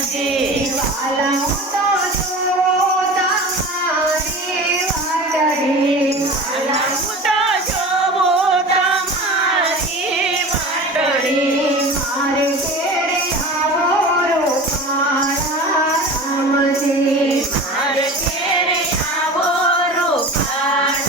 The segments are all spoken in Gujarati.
રામજી વાલા હું તો જોઉં તમારી વાટડી વાલા હું તો જોઉં તમારી વાટડી મારે ઘેરે આવો રૂપાળા રામજી મારે ઘેરે આવો રૂપાળા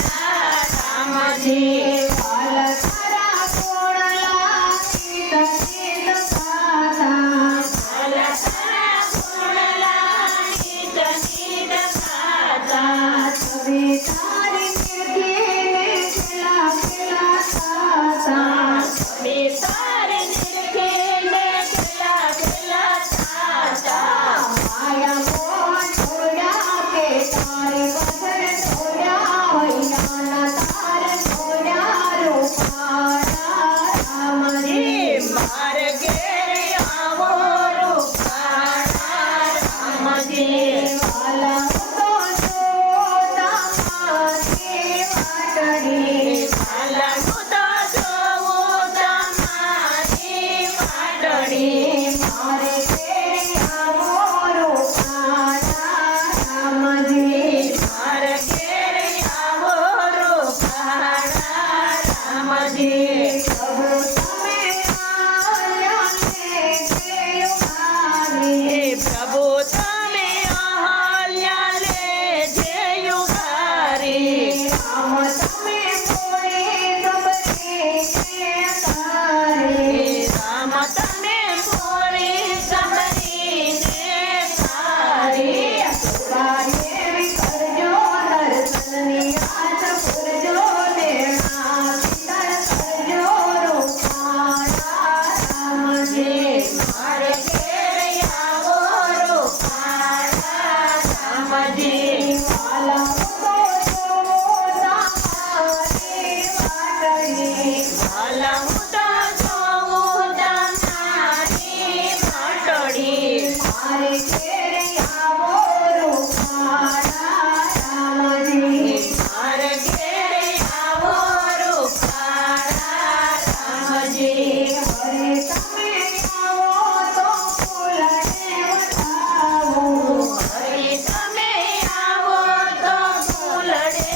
રામજી વાલા તારા કોળલા ગીત ગીત ગાતા વાલા તારા કોળલા ગીત ગીત ગાતા તમે તારી નિર્ખીને ખેલા ખેલા ગાતા તમે તારે નિરખેલે ખેલા ખેલા થાતા માયા મોહ છોડ્યા કે તારે પથર છોડ્યા વૈયાના તારે છોડ્યા રૂપાળા રામજી મારે ઘેરે આવો રૂપાળા રામજી વાલા હું તો જોઉં તમારી વાટડી વાલા હું તો જોઉં તમારી વાટડી મારે ઘેરે આવો રૂપાળા રામજી મારે ઘેરે આવો રૂપાળા રામજી પ્રભુ તમે આવ્યા ને પ્રભુ તમે અહલ્યા લેજે યુગારી રામ તમે કોઈ ગબરી કે તારી રામ તમે પૂરી સમરીને સારી કાર્ય કરજો દર્શનની આશ પૂરજો દેણા પિતર કરજો રૂપાળા રામજી મારે ઘેરે આવો રૂપાળા રામજી વાલા હું તો જોઉં તમારી વાટડી વાલા હું તો જોઉં તમારી વાટડી મારે ઘેરે આવો રૂપાળા રામજી મારે ઘેરે આવો રૂપાળા રામજી હરે તમે આવો તો ફૂલને વધાવો હરી તમે આવો તો ફૂલડે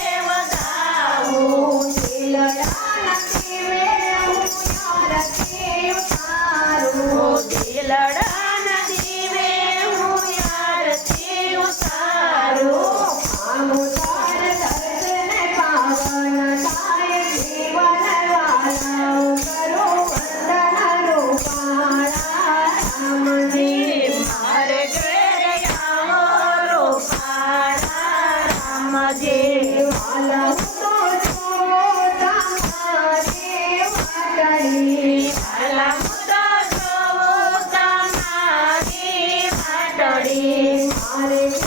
વધાવું દિલડાના દીવે હું યારથી ઉતારું દિલડાના દીવે હું યારથી ઉતારું આમું તાર દર્શને પાવન થાય જીવન વાલા કરું વંદન રૂપાળા રામજી મારે ઘેરે આવો રૂપાળા રામજી વાલા હું તો જોઉં તમારી વાટડી વાલા હું તો જોઉં તમારી વાટડી મારે